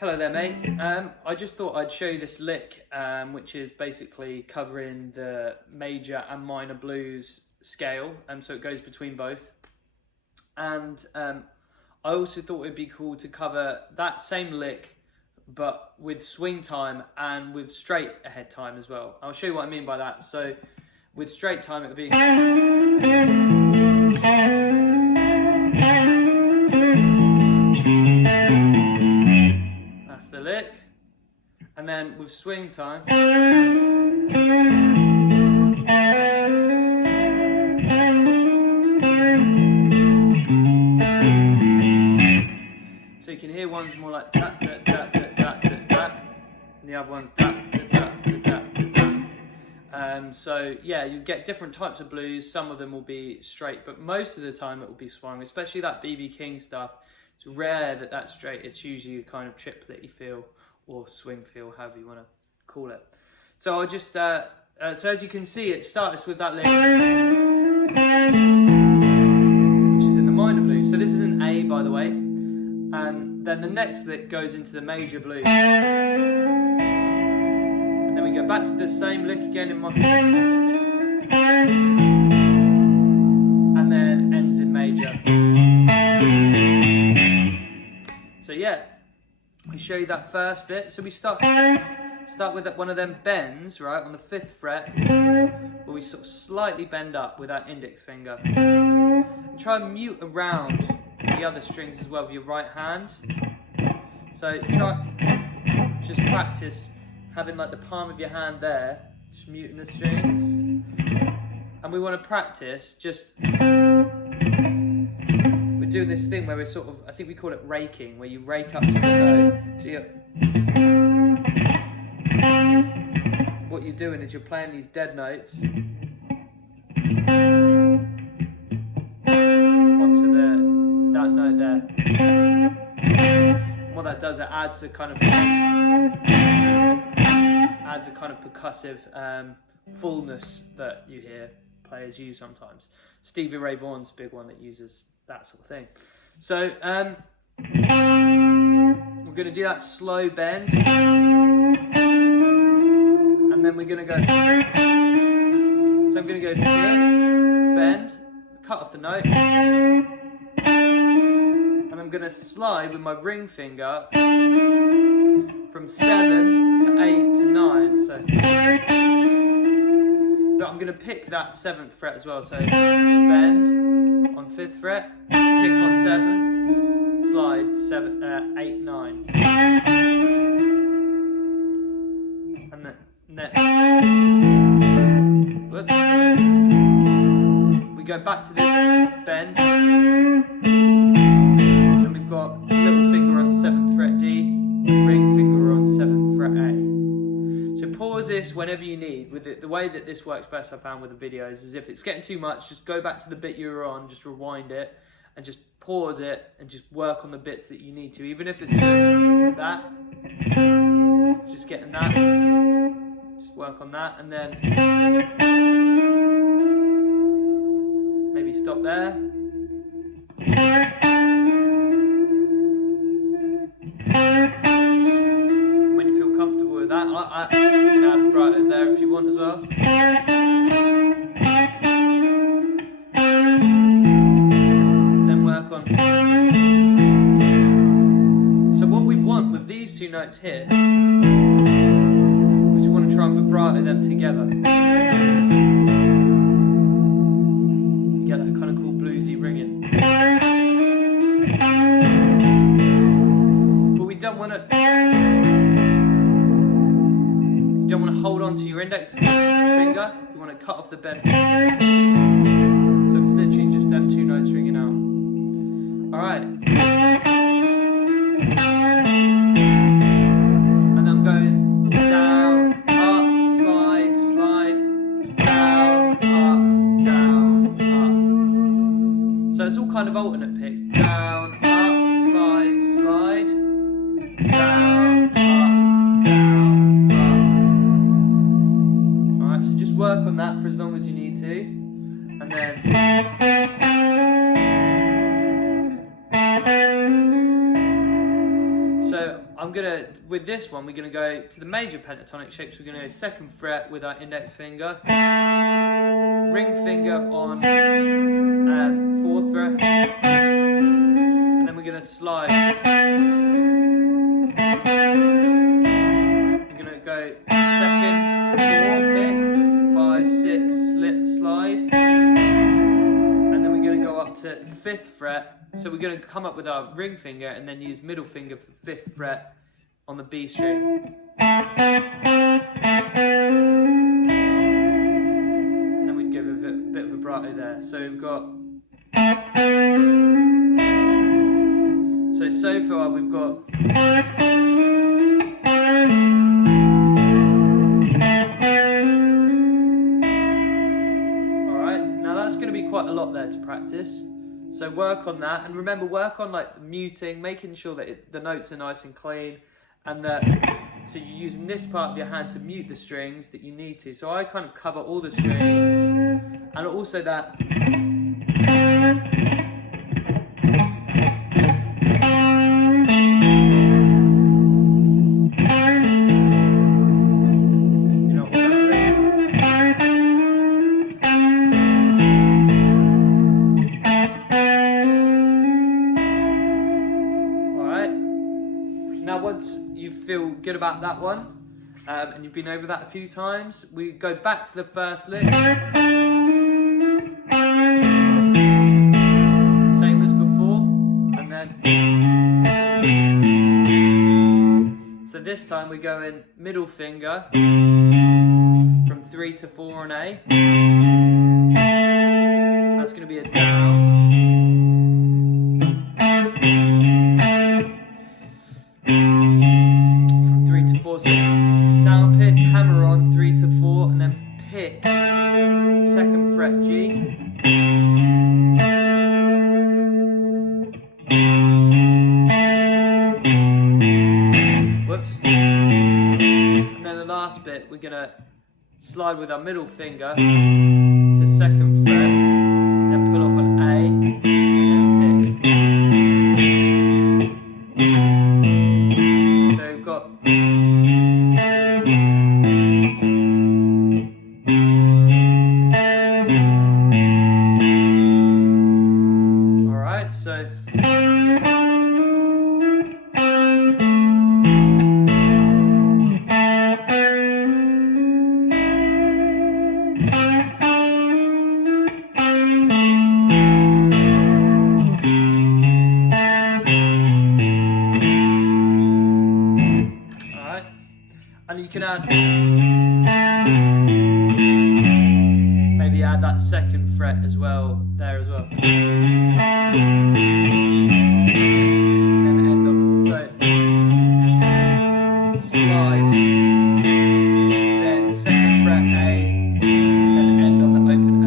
Hello there, mate. I just thought I'd show you this lick, which is basically covering the major and minor blues scale, so it goes between both. And I also thought it'd be cool to cover that same lick, but with swing time and with straight ahead time as well. I'll show you what I mean by that. So with straight time, it would be... the lick, and then with swing time, so you can hear one's more like that, that, that, that, that, that, that, and the other one's that, that, that, that, that, that. So yeah, you get different types of blues. Some of them will be straight, but most of the time it will be swung, especially that B.B. King stuff. It's rare that that's straight. It's usually a kind of triplet-y feel or swing feel, however you want to call it. So I'll just, so as you can see, it starts with that lick, which is in the minor blues. So this is an A, by the way. And then the next lick goes into the major blues. And then we go back to the same lick again in minor. And then ends in major. So yeah, we show you that first bit. So we start with one of them bends, right, on the 5th fret, where we sort of slightly bend up with our index finger. And try and mute around the other strings as well with your right hand. So just practice having like the palm of your hand there, just muting the strings. And we want to practice just... doing this thing where we're sort of, I think we call it raking, where you rake up to the note. So what you're doing is you're playing these dead notes onto that note there. And what that does, it adds a kind of percussive fullness that you hear players use sometimes. Stevie Ray Vaughan's a big one that uses that sort of thing. So we're going to do that slow bend, and then we're going to go, so I'm going to go pick, bend, cut off the note, and I'm going to slide with my ring finger from 7 to 8 to 9. So, but I'm going to pick that 7th fret as well. So bend on 5th fret, pick on 7th, slide 8, 9, and then whoops. We go back to this bend, and we've got little finger on 7th fret D, ring finger on 7th fret A. So pause this whenever you need. With the way that this works best, I found with the videos, is if it's getting too much, just go back to the bit you were on, just rewind it, and just pause it, and just work on the bits that you need to. Even if it's just that, just getting that, just work on that, and then maybe stop there. That. You can add vibrato there if you want as well. Then work on. So what we want with these two notes here is we want to try and vibrato them together. You get that kind of cool bluesy ringing. But we don't want to hold on to your index finger, you want to cut off the bend. So it's literally just them two notes ringing out. Alright. And I'm going down, up, slide, slide, down, up, down, up. So it's all kind of alternate pick. Down, up, slide, slide, down, up, down. Work on that for as long as you need to, and then so with this one, we're gonna go to the major pentatonic shapes. We're gonna go 2nd fret with our index finger, ring finger on 4th fret, and then we're gonna slide. We're gonna go 2nd, 4 pick, 5, 6 slide, and then we're gonna go up to 5th fret. So we're going to come up with our ring finger and then use middle finger for 5th fret on the B string. And then we'd give a bit of vibrato there. So we've got... So far we've got... Alright, now that's going to be quite a lot there to practice. So work on that, and remember, work on like the muting, making sure that the notes are nice and clean, and that so you're using this part of your hand to mute the strings that you need to. So I kind of cover all the strings, and also that. Once you feel good about that one, and you've been over that a few times, we go back to the first lick, same as before, and then so this time we go in middle finger from 3 to 4 on A. That's going to be a down. So down pick, hammer on 3 to 4, and then pick 2nd fret G. Whoops. And then the last bit, we're gonna slide with our middle finger to 2nd fret, then pull off an A, and then pick. So we've got. And you can add, maybe add that 2nd fret as well, there as well. And then end on, so, slide, then 2nd fret A, then end on the open A.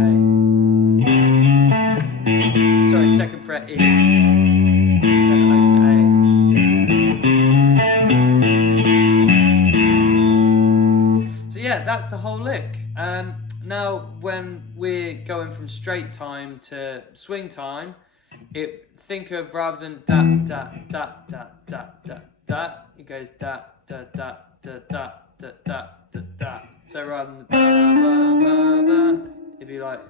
Sorry, 2nd fret E, then open A. Yeah, that's the whole lick. Now, when we're going from straight time to swing time, think of rather than da da da da da da da, it goes da da da da da da da da da. So rather than da ba ba ba, it'd be like.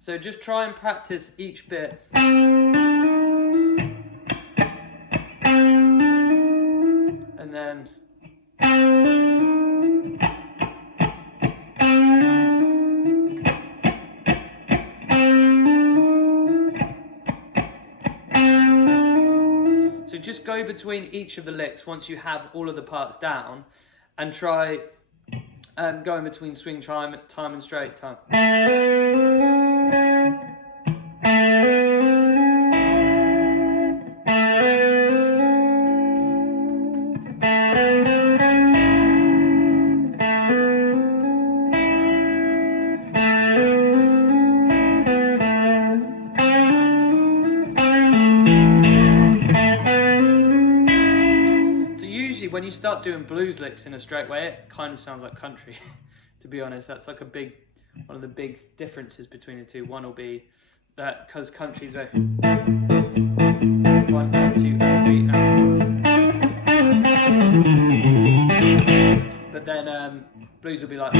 So just try and practice each bit. And then so just go between each of the licks once you have all of the parts down, and try going between swing time and straight time. actually, when you start doing blues licks in a straight way, it kind of sounds like country. To be honest, that's like one of the big differences between the two. One will be that because country's like 1 and 2 and 3 and 4. But then blues will be like.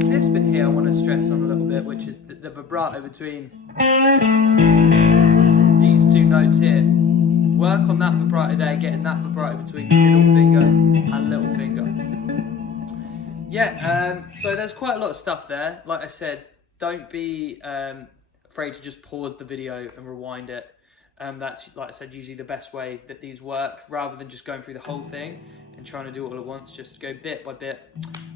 This bit here I want to stress on a little bit, which is the vibrato between these two notes here. Work on that vibrato there, getting that vibrato between middle finger and little finger. Yeah, so there's quite a lot of stuff there. Like I said, don't be afraid to just pause the video and rewind it. That's, like I said, usually the best way that these work, rather than just going through the whole thing and trying to do it all at once. Just go bit by bit.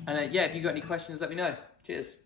And yeah, if you've got any questions, let me know. Cheers.